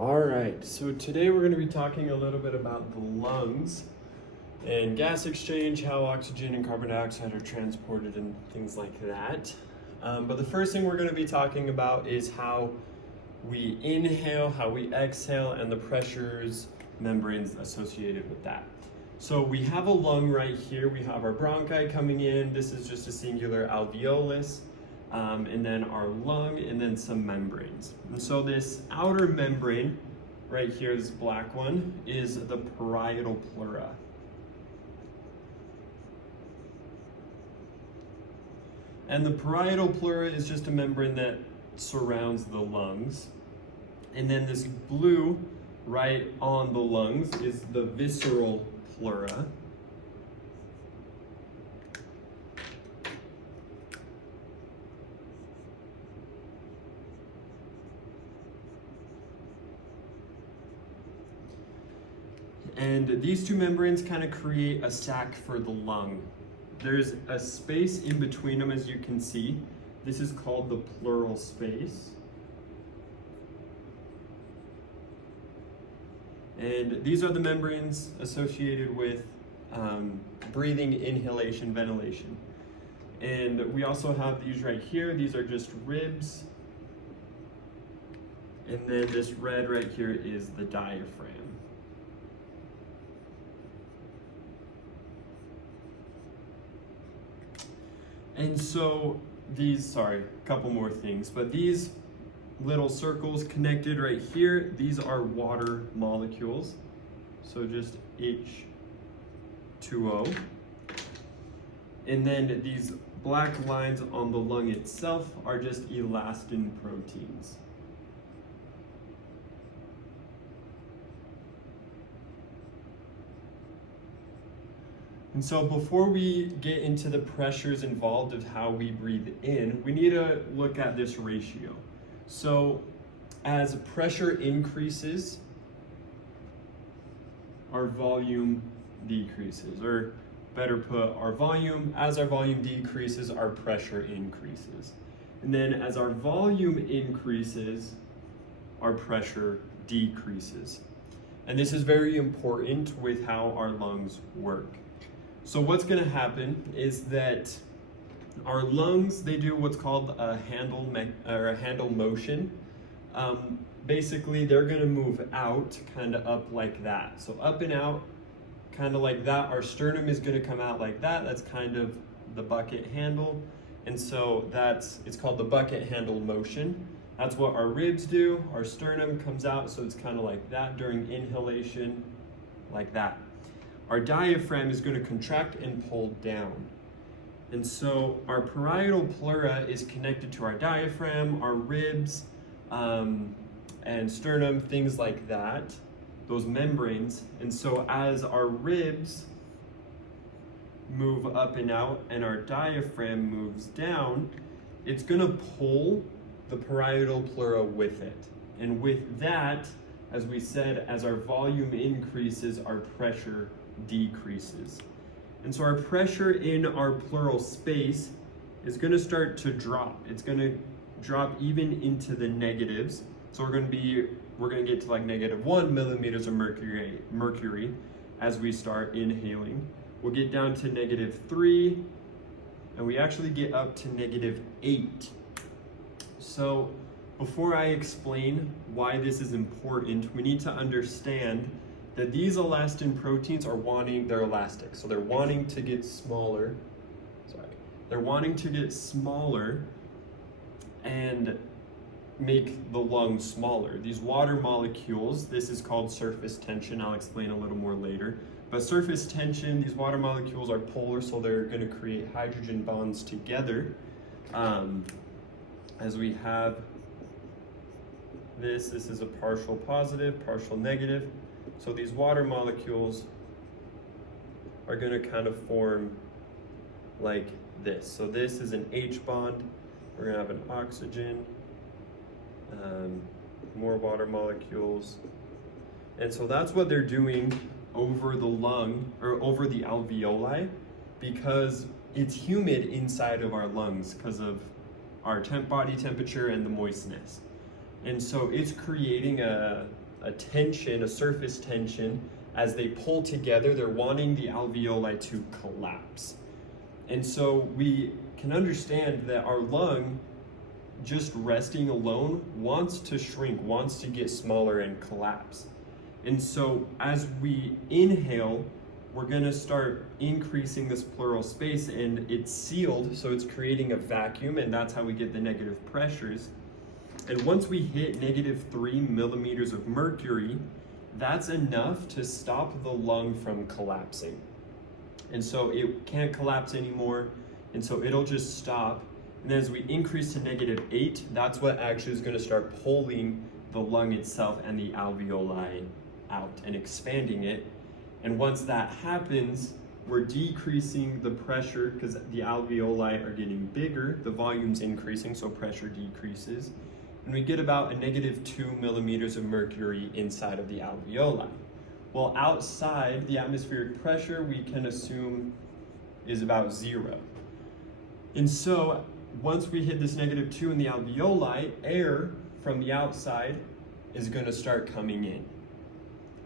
All right, so today we're going to be talking a little bit about the lungs and gas exchange, how oxygen and carbon dioxide are transported and things like that. But the first thing we're going to be talking about is how we inhale, how we exhale, and the pressures, membranes associated with that. So we have a lung right here. We have our bronchi coming in. This is just a singular alveolus. And then our lung, and then some membranes. And so this outer membrane, right here, this black one, is the parietal pleura. And the parietal pleura is just a membrane that surrounds the lungs. And then this blue, right on the lungs, is the visceral pleura. And these two membranes kind of create a sac for the lung. There's a space in between them, as you can see. This is called the pleural space. And these are the membranes associated with breathing, inhalation, ventilation. And we also have these right here. These are just ribs. And then this red right here is the diaphragm. And so these, a couple more things, but these little circles connected right here, these are water molecules. So just H2O. And then these black lines on the lung itself are just elastin proteins. And so before we get into the pressures involved of how we breathe in, we need to look at this ratio. So as pressure increases, our volume decreases, or better put, as our volume decreases, our pressure increases. And then as our volume increases, our pressure decreases. And this is very important with how our lungs work. So what's going to happen is that our lungs, they do what's called a handle motion. Basically, they're going to move out, kind of up like that. So up and out, kind of like that. Our sternum is going to come out like that. That's kind of the bucket handle. And so it's called the bucket handle motion. That's what our ribs do. Our sternum comes out, so it's kind of like that during inhalation, like that. Our diaphragm is going to contract and pull down. And so our parietal pleura is connected to our diaphragm, our ribs, and sternum, things like that, those membranes. And so as our ribs move up and out and our diaphragm moves down, it's going to pull the parietal pleura with it. And with that, as we said, as our volume increases, our pressure decreases. And so our pressure in our pleural space is going to start to drop. It's going to drop even into the negatives. So we're going to get to like -1 millimeters of mercury as we start inhaling. We'll get down to -3, and we actually get up to -8. So before I explain why this is important, we need to understand that these elastin proteins they're elastic, so they're wanting to get smaller. They're wanting to get smaller and make the lung smaller. These water molecules, this is called surface tension. I'll explain a little more later. But surface tension, these water molecules are polar, so they're going to create hydrogen bonds together. As we have this is a partial positive, partial negative. So these water molecules are going to kind of form like this. So this is an H bond. We're going to have an oxygen, more water molecules. And so that's what they're doing over the lung, or over the alveoli, because it's humid inside of our lungs because of our body temperature and the moistness. And so it's creating a tension, a surface tension. As they pull together, they're wanting the alveoli to collapse. And so we can understand that our lung, just resting alone, wants to shrink, wants to get smaller and collapse. And so as we inhale, we're going to start increasing this pleural space, and it's sealed, so it's creating a vacuum, and that's how we get the negative pressures. And once we hit -3 millimeters of mercury, that's enough to stop the lung from collapsing. And so it can't collapse anymore, and so it'll just stop. And as we increase to -8, that's what actually is going to start pulling the lung itself and the alveoli out and expanding it. And once that happens, we're decreasing the pressure because the alveoli are getting bigger, the volume's increasing, so pressure decreases. And we get about a -2 millimeters of mercury inside of the alveoli. Well, outside, the atmospheric pressure we can assume is about 0. And so once we hit this -2 in the alveoli, air from the outside is going to start coming in.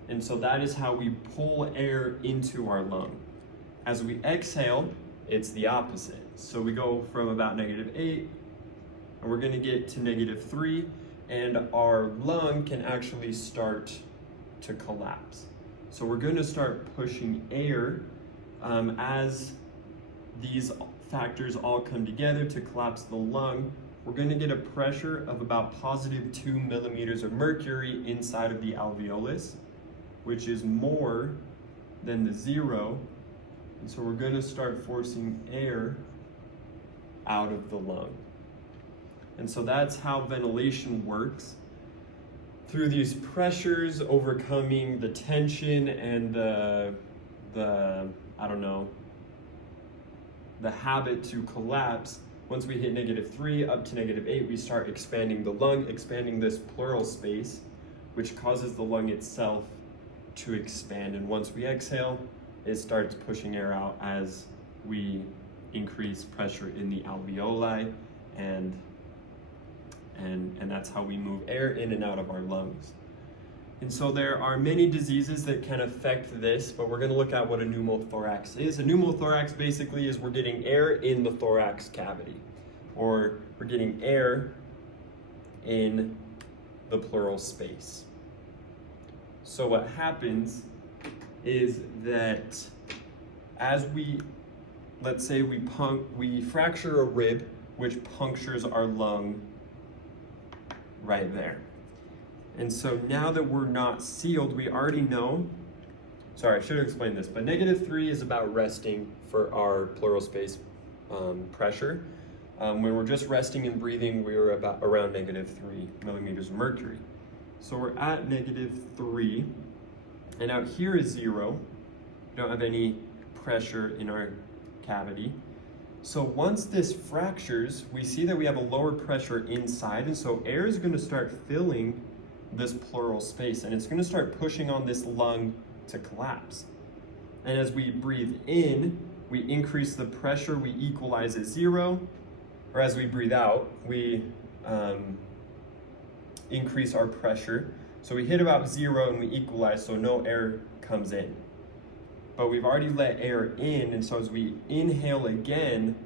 And so that is how we pull air into our lung. As we exhale, it's the opposite. So we go from about -8, and we're going to get to -3, and our lung can actually start to collapse. So we're going to start pushing air as these factors all come together to collapse the lung. We're going to get a pressure of about +2 millimeters of mercury inside of the alveolus, which is more than the 0. And so we're going to start forcing air out of the lung. And so that's how ventilation works. Through these pressures, overcoming the tension and the habit to collapse. Once we hit -3 up to -8, we start expanding the lung, expanding this pleural space, which causes the lung itself to expand. And once we exhale, it starts pushing air out as we increase pressure in the alveoli, and that's how we move air in and out of our lungs. And so there are many diseases that can affect this, but we're going to look at what a pneumothorax is. A pneumothorax basically is we're getting air in the thorax cavity, or we're getting air in the pleural space. So what happens is that as let's say we fracture a rib, which punctures our lung right there. And so now that we're not sealed, we already know, sorry, I should have explained this, but -3 is about resting for our pleural space pressure. When we're just resting and breathing, we're about around -3 millimeters of mercury. So we're at -3, and out here is 0. We don't have any pressure in our cavity. So once this fractures, we see that we have a lower pressure inside, and so air is going to start filling this pleural space, and it's going to start pushing on this lung to collapse. And as we breathe in, we increase the pressure, we equalize at 0, or as we breathe out, we increase our pressure. So we hit about 0 and we equalize, so no air comes in. But we've already let air in, and so as we inhale again,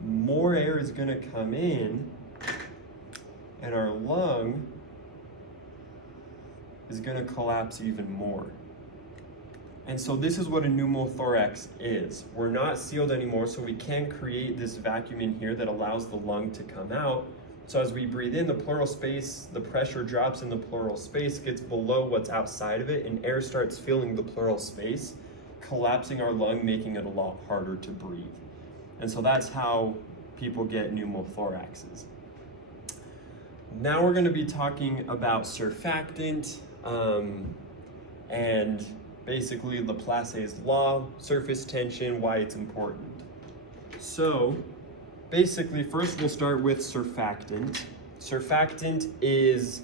more air is going to come in, and our lung is going to collapse even more. And so this is what a pneumothorax is. We're not sealed anymore, so we can't create this vacuum in here that allows the lung to come out. So as we breathe in, the pleural space, the pressure drops in the pleural space, gets below what's outside of it, and air starts filling the pleural space, collapsing our lung, making it a lot harder to breathe. And so that's how people get pneumothoraxes. Now we're going to be talking about surfactant and basically Laplace's law, surface tension, why it's important. So basically, first we'll start with surfactant. Surfactant is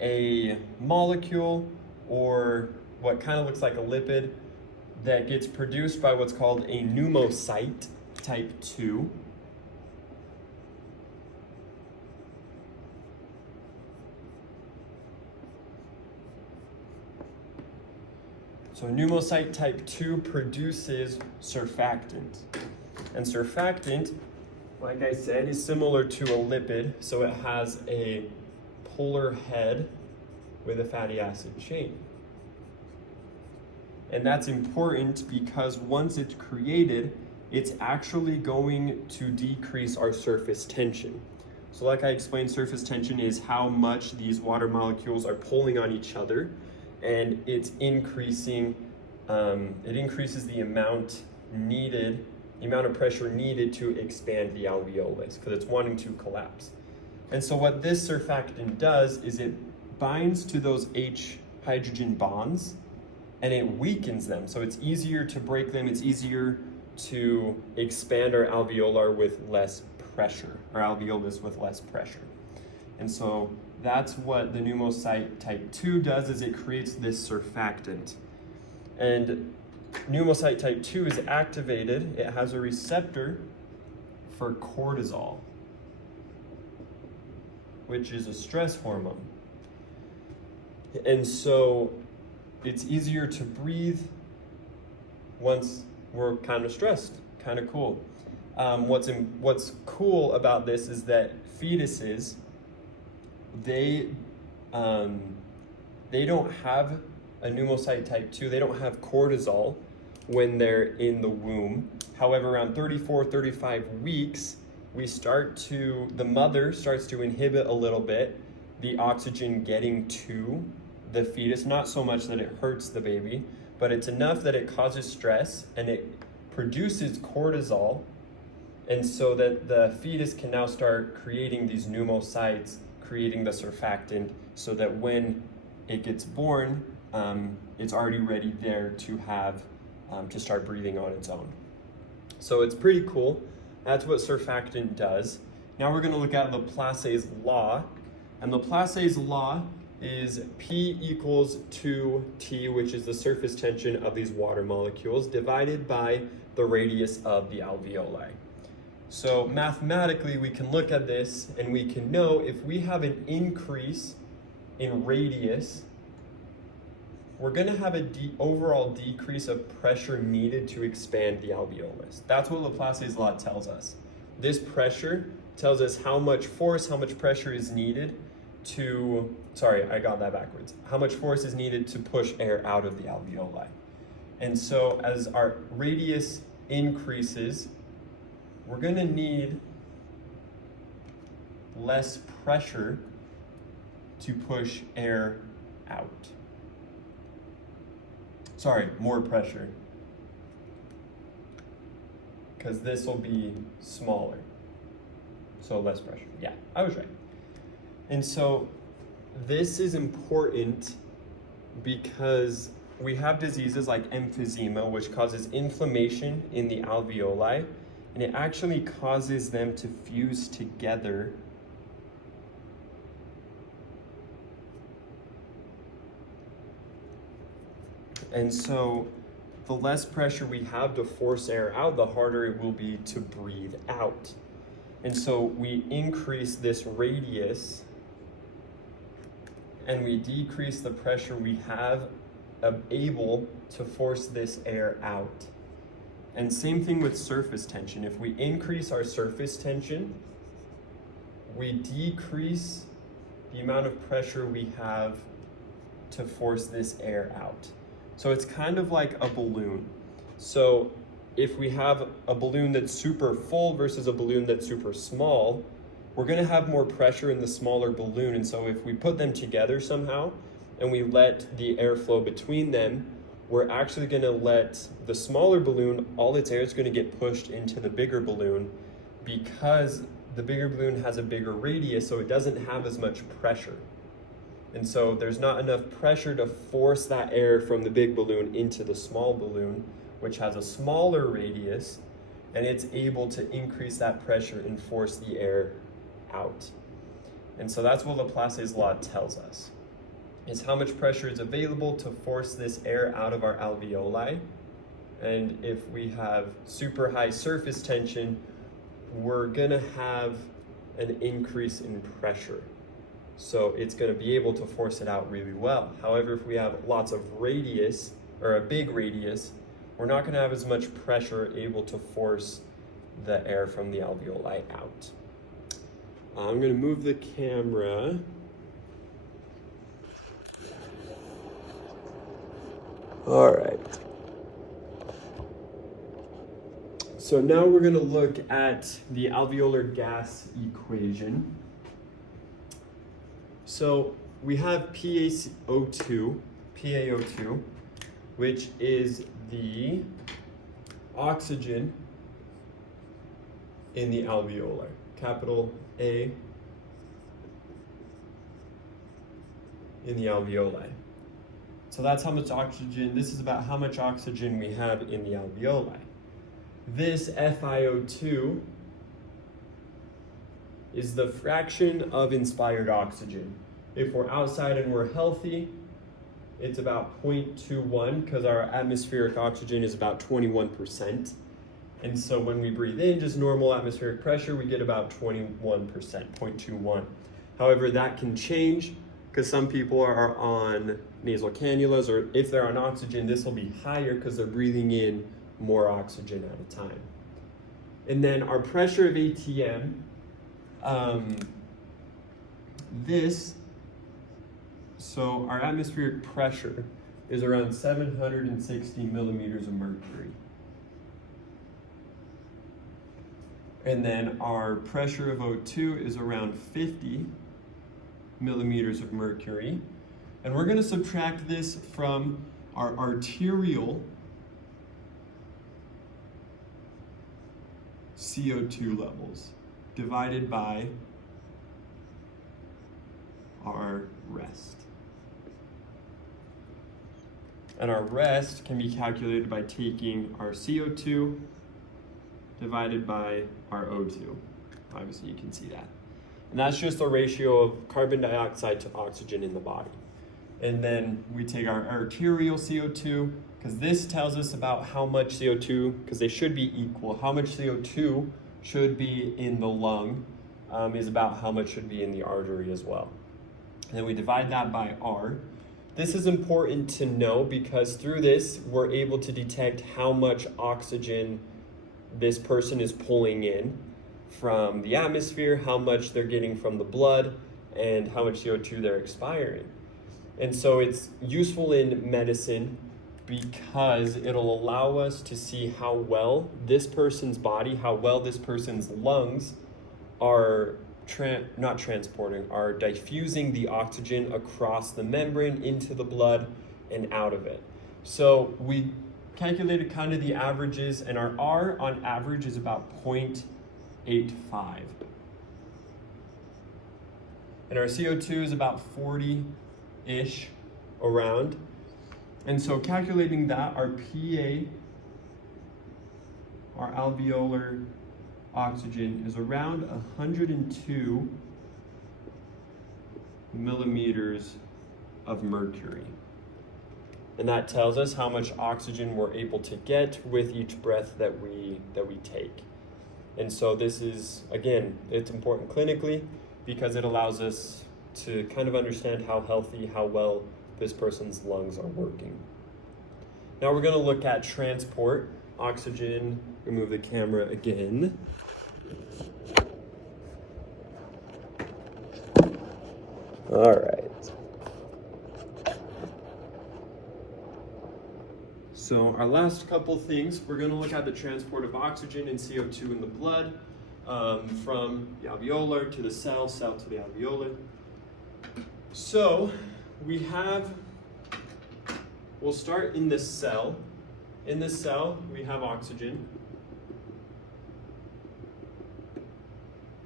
a molecule, or what kind of looks like a lipid, that gets produced by what's called a pneumocyte type 2. So pneumocyte type 2 produces surfactant. And surfactant, like I said, is similar to a lipid, so it has a polar head with a fatty acid chain. And that's important because once it's created, it's actually going to decrease our surface tension. So like I explained, surface tension is how much these water molecules are pulling on each other, and it's increasing, it increases the amount needed, the amount of pressure needed to expand the alveolus because it's wanting to collapse. And so what this surfactant does is it binds to those H hydrogen bonds and it weakens them. So it's easier to break them, it's easier to expand our alveolar with less pressure, our alveolus with less pressure. And so that's what the pneumocyte type 2 does, is it creates this surfactant. And pneumocyte type 2 is activated, it has a receptor for cortisol, which is a stress hormone. And so it's easier to breathe once we're kind of stressed. Kind of cool. What's cool about this is that fetuses, they don't have a pneumocyte type 2, they don't have cortisol when they're in the womb. However, around 34, 35 weeks, the mother starts to inhibit a little bit the oxygen getting to the fetus, not so much that it hurts the baby, but it's enough that it causes stress and it produces cortisol, and so that the fetus can now start creating these pneumocytes, creating the surfactant, so that when it gets born, it's already ready there to have, to start breathing on its own. So it's pretty cool. That's what surfactant does. Now we're going to look at Laplace's law, and Laplace's law is P equals 2T, which is the surface tension of these water molecules, divided by the radius of the alveoli. So mathematically, we can look at this and we can know if we have an increase in radius, we're going to have an overall decrease of pressure needed to expand the alveolus. That's what Laplace's law tells us. This pressure tells us how much force, how much pressure is needed to, how much force is needed to push air out of the alveoli. And so as our radius increases, we're going to need less pressure to push air out. More pressure, because this will be smaller, so less pressure. Yeah, I was right. And so this is important because we have diseases like emphysema, which causes inflammation in the alveoli, and it actually causes them to fuse together and so the less pressure we have to force air out, the harder it will be to breathe out. And so we increase this radius and we decrease the pressure we have able to force this air out. And same thing with surface tension. If we increase our surface tension, we decrease the amount of pressure we have to force this air out. So it's kind of like a balloon. So if we have a balloon that's super full versus a balloon that's super small, we're going to have more pressure in the smaller balloon. And so if we put them together somehow and we let the air flow between them, we're actually going to let the smaller balloon, all its air is going to get pushed into the bigger balloon because the bigger balloon has a bigger radius, so it doesn't have as much pressure. And so there's not enough pressure to force that air from the big balloon into the small balloon, which has a smaller radius, and it's able to increase that pressure and force the air out. And so that's what Laplace's law tells us, is how much pressure is available to force this air out of our alveoli. And if we have super high surface tension, we're gonna have an increase in pressure. So it's going to be able to force it out really well. However, if we have lots of radius, or a big radius, we're not going to have as much pressure able to force the air from the alveoli out. I'm going to move the camera. All right. So now we're going to look at the alveolar gas equation. So we have PaO2, which is the oxygen in the alveolar, capital A in the alveoli. So that's how much oxygen, this is about how much oxygen we have in the alveoli. This FiO2 is the fraction of inspired oxygen. If we're outside and we're healthy, it's about 0.21 because our atmospheric oxygen is about 21%. And so when we breathe in just normal atmospheric pressure, we get about 21%, 0.21. However, that can change because some people are on nasal cannulas, or if they're on oxygen, this will be higher because they're breathing in more oxygen at a time. And then our pressure of ATM, so our atmospheric pressure is around 760 millimeters of mercury. And then our pressure of O2 is around 50 millimeters of mercury. And we're going to subtract this from our arterial CO2 levels divided by our rest. And our rest can be calculated by taking our CO2 divided by our O2. Obviously you can see that. And that's just the ratio of carbon dioxide to oxygen in the body. And then we take our arterial CO2, because this tells us about how much CO2, because they should be equal, how much CO2 should be in the lung is about how much should be in the artery as well. And then we divide that by R. This is important to know because through this, we're able to detect how much oxygen this person is pulling in from the atmosphere, how much they're getting from the blood, and how much CO2 they're expiring. And so it's useful in medicine because it'll allow us to see how well this person's body, how well this person's lungs are are diffusing the oxygen across the membrane into the blood and out of it. So we calculated kind of the averages, and our R on average is about 0.85. And our CO2 is about 40-ish around. And so calculating that, our PA, our alveolar oxygen, is around 102 millimeters of mercury. And that tells us how much oxygen we're able to get with each breath that we take. And so this is, again, it's important clinically because it allows us to kind of understand how healthy, how well this person's lungs are working. Now we're going to look at transport, oxygen, remove the camera again. All right. So our last couple things, we're going to look at the transport of oxygen and CO2 in the blood from the alveolar to the cell to the alveolar. So we'll start in the cell. In the cell, we have oxygen.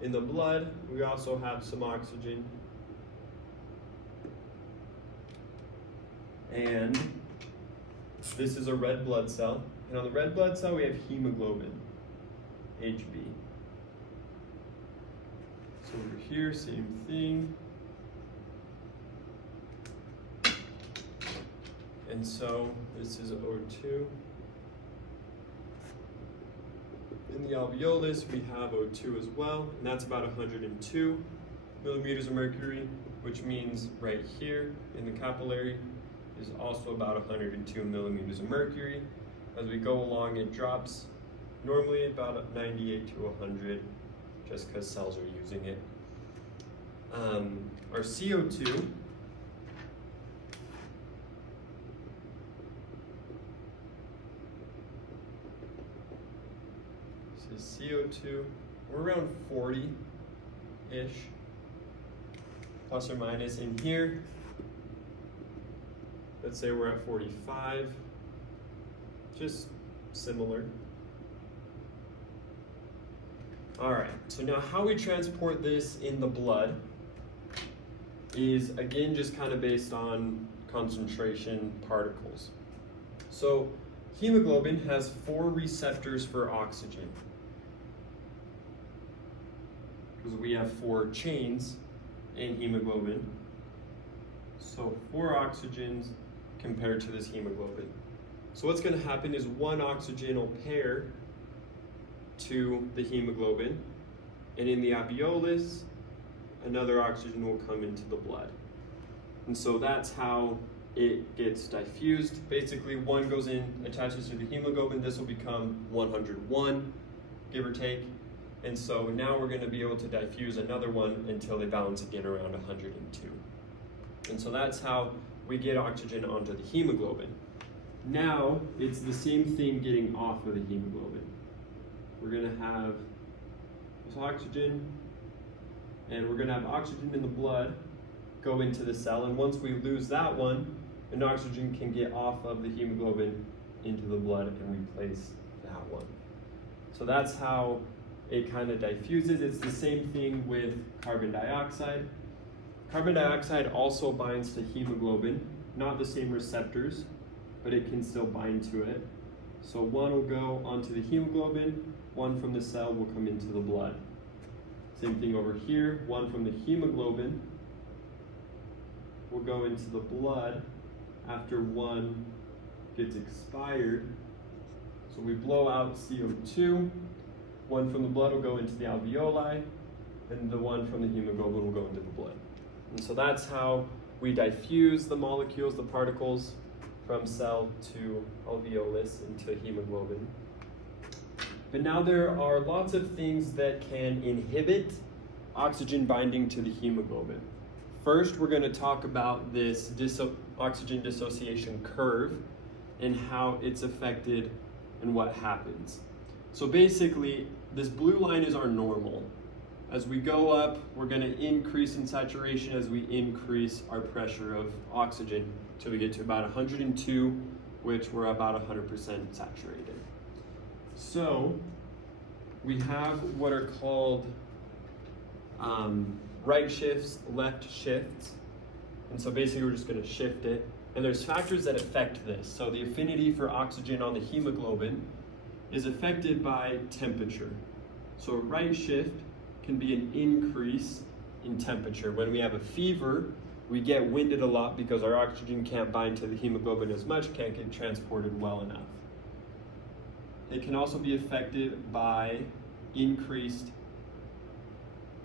In the blood, we also have some oxygen. And this is a red blood cell. And on the red blood cell, we have hemoglobin, HB. So over here, same thing. And so this is O2. In the alveolus, we have O2 as well, and that's about 102 millimeters of mercury, which means right here in the capillary is also about 102 millimeters of mercury. As we go along, it drops normally about 98 to 100, just because cells are using it. Our CO2 CO2, we're around 40-ish, plus or minus. In here, let's say we're at 45, just similar. All right, so now how we transport this in the blood is, again, just kind of based on concentration particles. So hemoglobin has 4 receptors for oxygen, because we have 4 chains in hemoglobin. So 4 oxygens compared to this hemoglobin. So what's going to happen is one oxygen will pair to the hemoglobin, and in the alveolus, another oxygen will come into the blood. And so that's how it gets diffused. Basically, one goes in, attaches to the hemoglobin. This will become 101, give or take. And so now we're going to be able to diffuse another one until they balance again around 102. And so that's how we get oxygen onto the hemoglobin. Now it's the same thing getting off of the hemoglobin. We're going to have this oxygen, and we're going to have oxygen in the blood go into the cell. And once we lose that one, an oxygen can get off of the hemoglobin into the blood and replace that one. So that's how it kind of diffuses. It's the same thing with carbon dioxide. Carbon dioxide also binds to hemoglobin, not the same receptors, but it can still bind to it. So one will go onto the hemoglobin, one from the cell will come into the blood. Same thing over here, one from the hemoglobin will go into the blood after one gets expired. So we blow out CO2, one from the blood will go into the alveoli, and the one from the hemoglobin will go into the blood. And so that's how we diffuse the molecules, the particles, from cell to alveolus into hemoglobin. But now there are lots of things that can inhibit oxygen binding to the hemoglobin. First, we're going to talk about this oxygen dissociation curve and how it's affected and what happens. So basically, this blue line is our normal. As we go up, we're going to increase in saturation as we increase our pressure of oxygen till we get to about 102, which we're about 100% saturated. So we have what are called right shifts, left shifts. And so basically we're just going to shift it. And there's factors that affect this. So the affinity for oxygen on the hemoglobin is affected by temperature. So a right shift can be an increase in temperature. When we have a fever, we get winded a lot because our oxygen can't bind to the hemoglobin as much, can't get transported well enough. It can also be affected by increased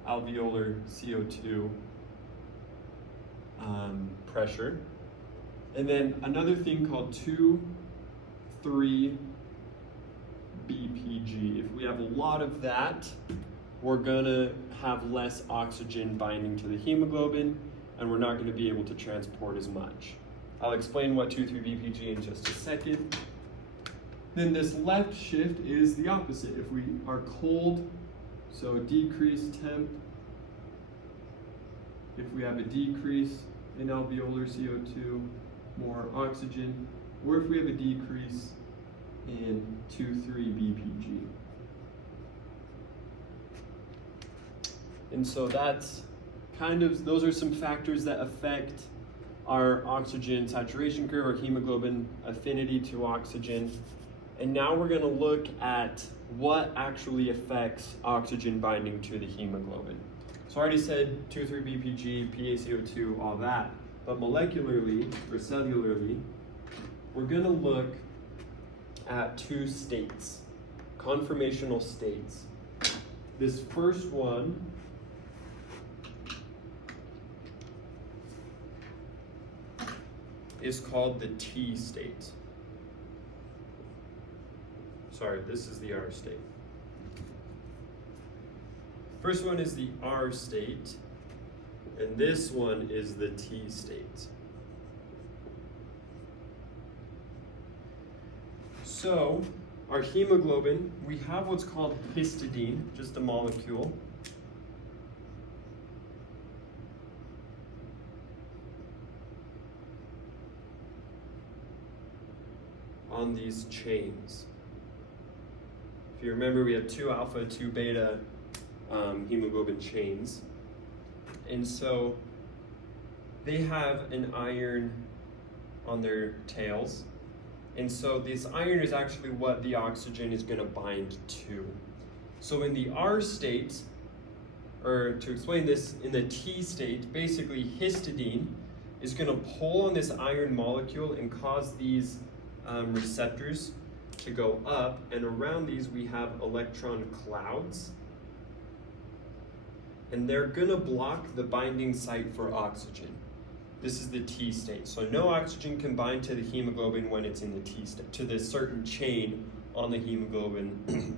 alveolar CO2 pressure. And then another thing called 2,3 BPG. If we have a lot of that, we're gonna have less oxygen binding to the hemoglobin, and we're not gonna be able to transport as much. I'll explain what 2,3 BPG in just a second. Then this left shift is the opposite. If we are cold, so decreased temp. If we have a decrease in alveolar CO2, more oxygen, or if we have a decrease in 2,3 BPG. And so that's kind of, those are some factors that affect our oxygen saturation curve, our hemoglobin affinity to oxygen. And now we're going to look at what actually affects oxygen binding to the hemoglobin. So I already said 2,3 BPG, PaCO2, all that. But molecularly, or cellularly, we're going to look at 2 states, conformational states. This first one is called the T state. Sorry, this is the R state. First one is the R state, and this one is the T state. So, our hemoglobin, we have what's called histidine, just a molecule. On these chains. If you remember, we have 2 alpha, 2 beta hemoglobin chains. And so they have an iron on their tails. And so this iron is actually what the oxygen is going to bind to. So in the R state, or to explain this, in the T state, basically histidine is going to pull on this iron molecule and cause these receptors to go up, and around these we have electron clouds, and they're going to block the binding site for oxygen. This is the T state. So no oxygen can bind to the hemoglobin when it's in the T state, to this certain chain on the hemoglobin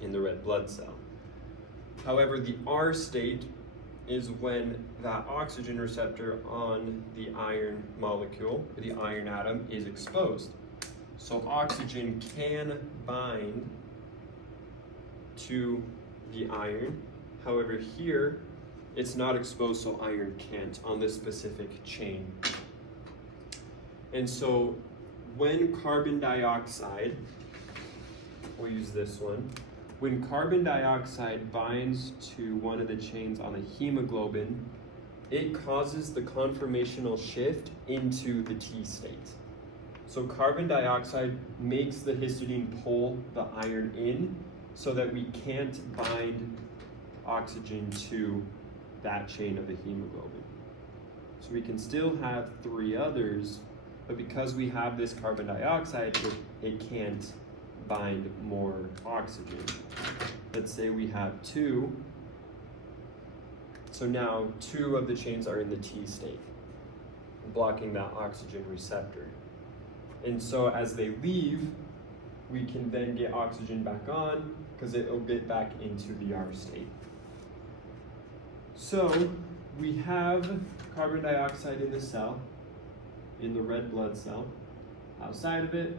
in the red blood cell. However, the R state is when that oxygen receptor on the iron molecule, or the iron atom, is exposed. So oxygen can bind to the iron. However, here, it's not exposed, so iron can't on this specific chain. And so when carbon dioxide, we'll use this one, when carbon dioxide binds to one of the chains on the hemoglobin, it causes the conformational shift into the T state. So carbon dioxide makes the histidine pull the iron in so that we can't bind oxygen to that chain of the hemoglobin. So we can still have 3 others, but because we have this carbon dioxide, it can't bind more oxygen. Let's say we have 2. So now 2 of the chains are in the T state, blocking that oxygen receptor. And so as they leave, we can then get oxygen back on because it'll get back into the R state. So we have carbon dioxide in the cell, in the red blood cell, outside of it,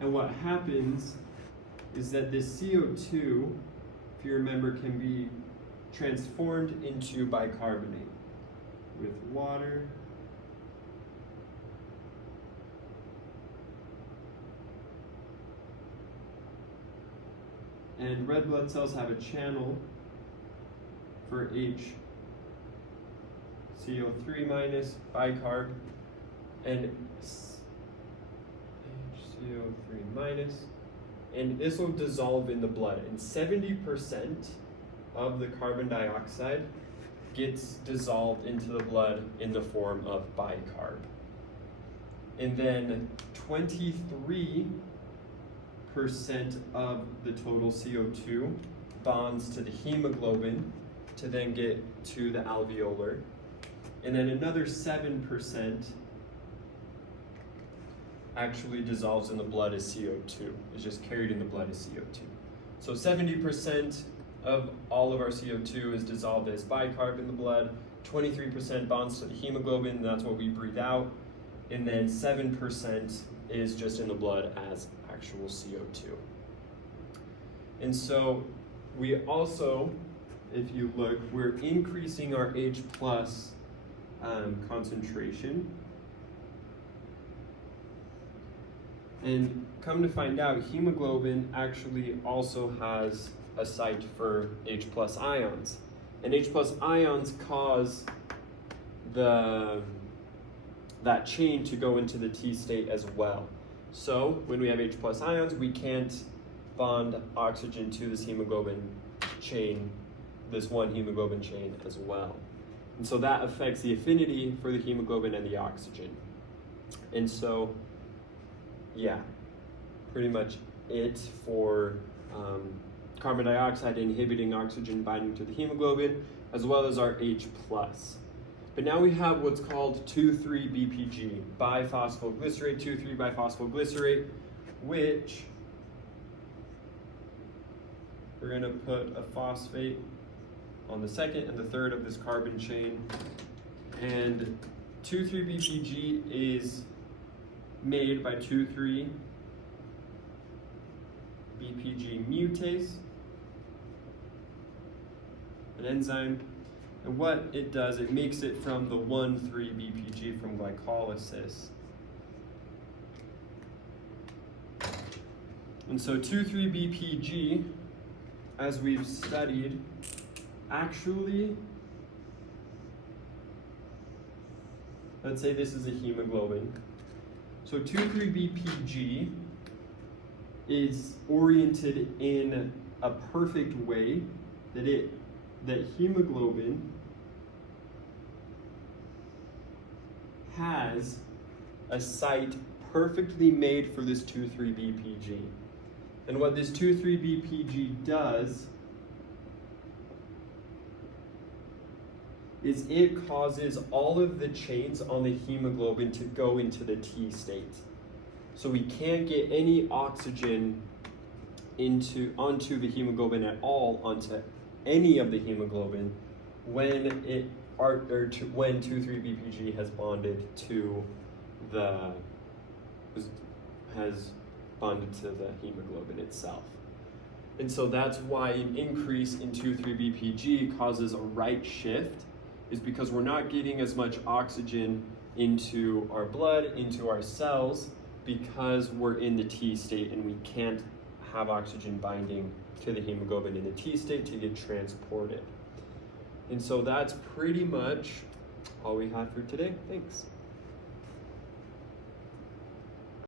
and what happens is that this CO2, if you remember, can be transformed into bicarbonate with water and red blood cells have a channel for HCO3 minus bicarb and HCO3 minus, and this will dissolve in the blood, and 70% of the carbon dioxide gets dissolved into the blood in the form of bicarb. And then 23% of the total CO2 bonds to the hemoglobin to then get to the alveolar. And then another 7% actually dissolves in the blood as CO2. It's just carried in the blood as CO2. So 70% of all of our CO2 is dissolved as bicarb in the blood, 23% bonds to the hemoglobin, and that's what we breathe out, and then 7% is just in the blood as actual CO2. And so we also, if you look, we're increasing our H plus concentration. And come to find out, hemoglobin actually also has a site for H plus ions. And H plus ions cause that chain to go into the T state as well. So when we have H plus ions, we can't bond oxygen to this hemoglobin chain, this one hemoglobin chain as well. And so that affects the affinity for the hemoglobin and the oxygen. And so, yeah, pretty much it for carbon dioxide inhibiting oxygen binding to the hemoglobin, as well as our H plus. But now we have what's called 2,3-BPG, biphosphoglycerate, 2,3-biphosphoglycerate, which we're going to put a phosphate on the second and the third of this carbon chain. And 2,3-BPG is made by 2,3-BPG mutase, an enzyme. And what it does, it makes it from the 1,3-BPG from glycolysis. And so 2,3-BPG, as we've studied, actually, let's say this is a hemoglobin. So 2,3-BPG is oriented in a perfect way that hemoglobin has a site perfectly made for this 2,3-BPG. And what this 2,3-BPG does is it causes all of the chains on the hemoglobin to go into the T state. So we can't get any oxygen onto the hemoglobin at all, onto any of the hemoglobin when 2,3-BPG has bonded to the hemoglobin itself. And so that's why an increase in 2,3-BPG causes a right shift, is because we're not getting as much oxygen into our blood, into our cells, because we're in the T state and we can't have oxygen binding to the hemoglobin in the T state to get transported. And so that's pretty much all we have for today. Thanks.